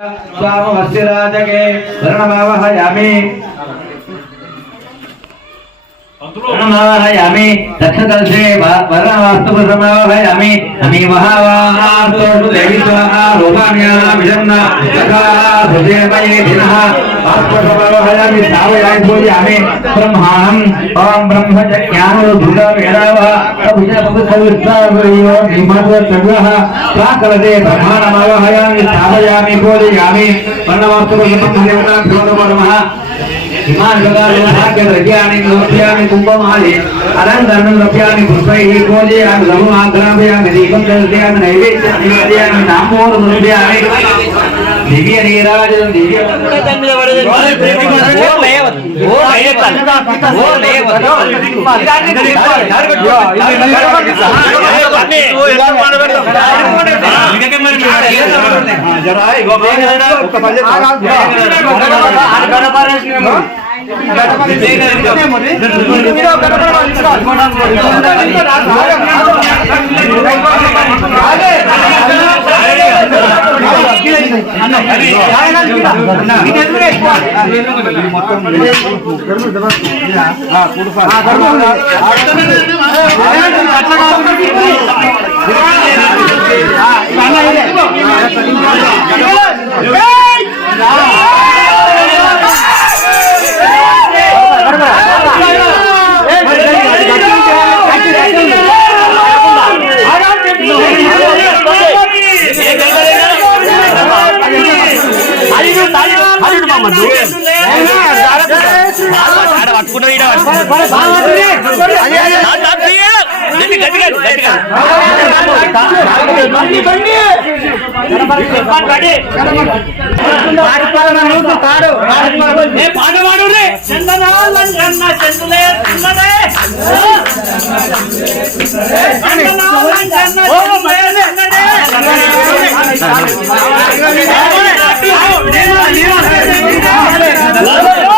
स्वामस्य राजके वर्णमावहयामि समावयामि दक्षदर्शे वर्णवास्तुपसमावयामि अमीवहावारूपाण्याभिषम्ना तथा सुदेवये दिनः वास्तुपसमावयामि स्थापयामि ब्रह्माणम् ॐ ब्रह्मचज्ञानोद्भुतमेरावः प्राकलते ब्रह्माणमावहयामि, स्थापयामि, बोधयामि वर्णवास्तुपसम्बन्धदेवताभ्यो नमो नमः भाग्यद्रव्याणि द्रव्याणि कुम्भमाले अलङ्करणं द्रव्याणि पुष्पैः पूजयामि लघुमाग्रापयामि दीपं दर्शयामि ದಿವ್ಯ ನೀರಾಜನ ದಿವ್ಯ ಗಣಪರ అన్న పాడవాడు రే చందనాలంకన్న చందులే చందనే చందనాలంకన్న చందనే చందనే 来了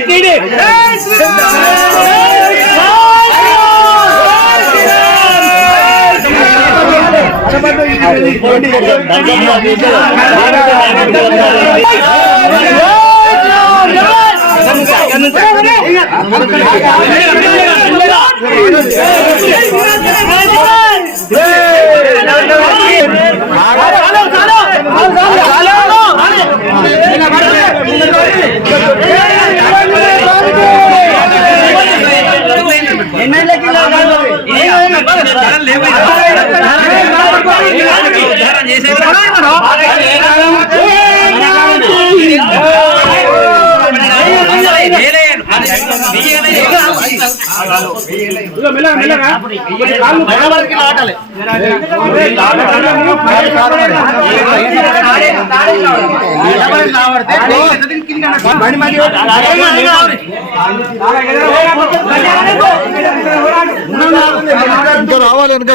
టీడీ Yeah! రావాలి అనుకో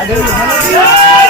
जय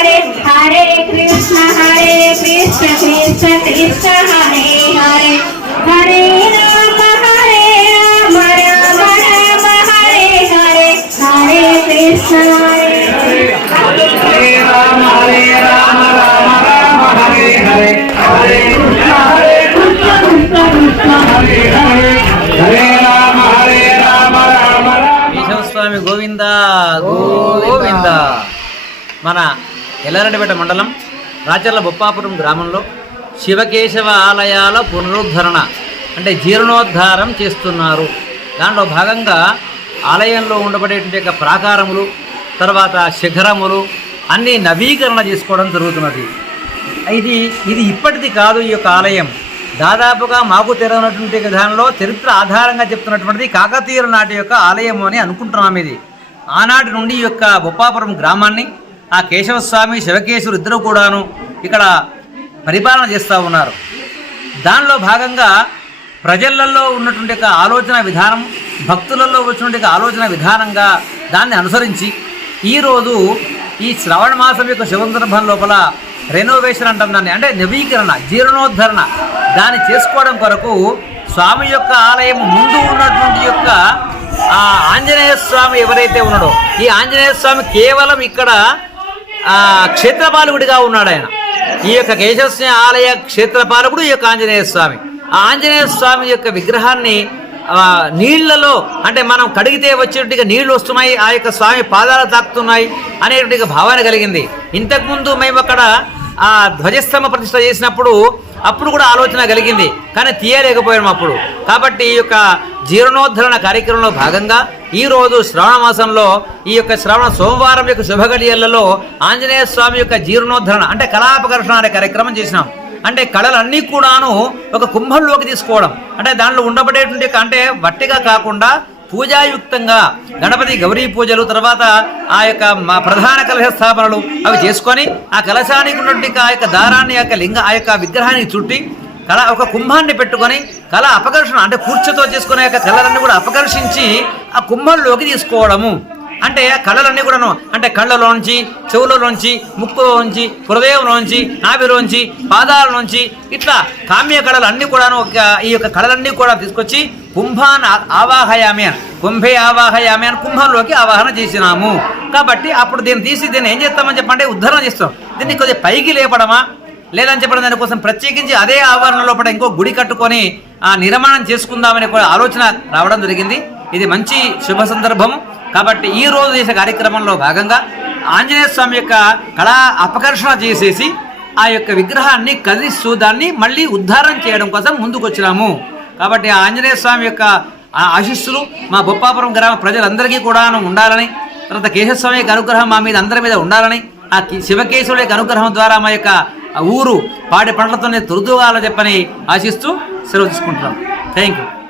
कृष्ण कृष्ण कृष्ण हरे हरे हरे राम हरे राम राम राम हरे हरे हरे कृष्ण हरे हरे राम हरे राम राम राम हरे हरे हरे कृष्ण हरे कृष्ण कृष्ण कृष्ण हरे हरे हरे राम हरे राम राम राम కేశవస్వామి గోవింద గోవింద మన ఎల్లారెడ్డిపేట మండలం రాచర్ల బొప్పాపురం గ్రామంలో శివకేశవ ఆలయాల పునరుద్ధరణ అంటే జీర్ణోద్ధారం చేస్తున్నారు. దాంట్లో భాగంగా ఆలయంలో ఉండబడేటువంటి యొక్క ప్రాకారములు తర్వాత శిఖరములు అన్నీ నవీకరణ చేసుకోవడం జరుగుతున్నది. ఇది ఇది ఇప్పటిది కాదు ఈ యొక్క ఆలయం. దాదాపుగా మాకు తెరవనటువంటి విధానంలో చరిత్ర ఆధారంగా చెప్తున్నటువంటిది కాకతీయుల నాటి యొక్క ఆలయము అని అనుకుంటున్నాం ఇది. ఆనాటి నుండి ఈ యొక్క బొప్పాపురం గ్రామాన్ని ఆ కేశవస్వామి శివకేశవులు ఇద్దరు కూడాను ఇక్కడ పరిపాలన చేస్తూ ఉన్నారు. దానిలో భాగంగా ప్రజలలో ఉన్నటువంటి యొక్క ఆలోచన విధానం భక్తులలో వచ్చినటువంటి ఆలోచన విధానంగా దాన్ని అనుసరించి ఈరోజు ఈ శ్రవణ మాసం యొక్క శుభ లోపల రెనోవేషన్ అంటాం దాన్ని అంటే నవీకరణ జీర్ణోద్ధరణ దాన్ని చేసుకోవడం కొరకు స్వామి యొక్క ఆలయం ముందు ఉన్నటువంటి యొక్క ఆ ఆంజనేయ స్వామి ఎవరైతే ఉన్నాడో ఈ ఆంజనేయ స్వామి కేవలం ఇక్కడ క్షేత్రపాలకుడిగా ఉన్నాడు ఆయన ఈ యొక్క కేశవస్వామి ఆలయ క్షేత్రపాలకుడు ఈ యొక్క ఆంజనేయ స్వామి. ఆ ఆంజనేయ స్వామి యొక్క విగ్రహాన్ని నీళ్ళలో అంటే మనం కడిగితే వచ్చేట్టుగా నీళ్ళు వస్తున్నాయి ఆ యొక్క స్వామి పాదాలు తాకుతున్నాయి అనేటువంటి భావన కలిగింది. ఇంతకుముందు మేము అక్కడ ఆ ధ్వజస్తంభ ప్రతిష్ట చేసినప్పుడు అప్పుడు కూడా ఆలోచన కలిగింది. కానీ తీయలేకపోయాం అప్పుడు. కాబట్టి ఈ యొక్క జీర్ణోద్ధరణ కార్యక్రమంలో భాగంగా ఈ రోజు శ్రవణ మాసంలో ఈ యొక్క శ్రవణ సోమవారం యొక్క శుభగడియలలో ఆంజనేయ స్వామి యొక్క జీర్ణోద్ధరణ అంటే కళాపకర్షణ అనే కార్యక్రమం చేసినాం. అంటే కళలన్నీ కూడాను ఒక కుంభంలోకి తీసుకోవడం. అంటే దానిలో ఉండబడేటువంటి అంటే వట్టిగా కాకుండా పూజాయుక్తంగా గణపతి గౌరీ పూజలు తర్వాత ఆ యొక్క మా ప్రధాన కలశ స్థాపనలు అవి చేసుకొని ఆ కలశానికి ఉన్నటువంటి ఆ యొక్క దారాన్ని ఆ యొక్క లింగ ఆ యొక్క విగ్రహానికి చుట్టి కళ ఒక కుంభాన్ని పెట్టుకొని కళ అపకర్షణ అంటే కూర్చుతో చేసుకునే యొక్క కళలన్నీ కూడా అపకర్షించి ఆ కుంభంలోకి తీసుకోవడము. అంటే ఆ కళలన్నీ కూడాను అంటే కళ్ళలోంచి చెవులలోంచి ముక్కులోంచి హృదయంలోంచి నాభిలోంచి పాదాలలోంచి ఇట్లా కామ్య కళలు అన్నీ కూడాను ఒక ఈ యొక్క కళలన్నీ కూడా తీసుకొచ్చి కుంభాన్ ఆ- ఆవాహయామి అని కుంభే ఆవాహయామి అని కుంభంలోకి ఆవాహన చేసినాము. కాబట్టి అప్పుడు దీన్ని తీసి దీన్ని ఏం చేస్తామని చెప్పంటే ఉద్ధరణ చేస్తాం. దీన్ని కొద్దిగా పైకి లేపడమా? లేదని చెప్పడం దానికోసం ప్రత్యేకించి అదే ఆవరణ లోపల ఇంకో గుడి కట్టుకొని ఆ నిర్మాణం చేసుకుందామనే కూడా ఆలోచన రావడం జరిగింది. ఇది మంచి శుభ సందర్భం. కాబట్టి ఈ రోజు చేసే కార్యక్రమంలో భాగంగా ఆంజనేయ స్వామి యొక్క కళా అపకర్షణ చేసేసి ఆ యొక్క విగ్రహాన్ని కదిలిస్తూ దాన్ని మళ్ళీ ఉద్ధారం చేయడం కోసం ముందుకొచ్చినాము. కాబట్టి ఆ ఆంజనేయ స్వామి యొక్క ఆశీస్సులు మా బొప్పాపురం గ్రామ ప్రజలందరికీ కూడా ఉండాలని తర్వాత కేశవస్వామి యొక్క అనుగ్రహం మా మీద అందరి మీద ఉండాలని ఆ కి- శివకేశవుల యొక్క అనుగ్రహం ద్వారా మా యొక్క ఊరు పాడి పంటలతోనే తొలుదుగాల చెప్పని ఆశిస్తూ సెలవు తీసుకుంటున్నాం. Thank you